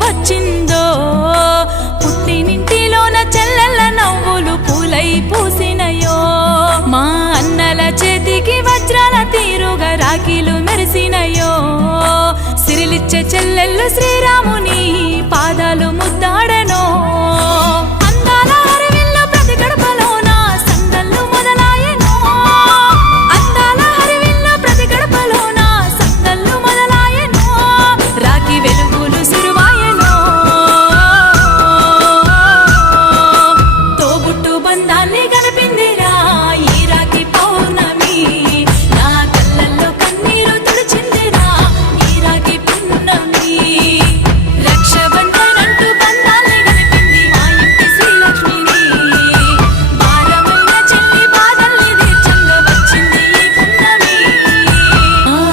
వచ్చిందో పుట్టినింటిలోన చెల్లెళ్ళ నవ్వులు పూలై పూసినయో మా అన్నల చేతికి వజ్రాల తీరుగా రాఖీలు మెరిసినయో సిరిలిచ్చే చెల్లెళ్ళు శ్రీరాముని పాద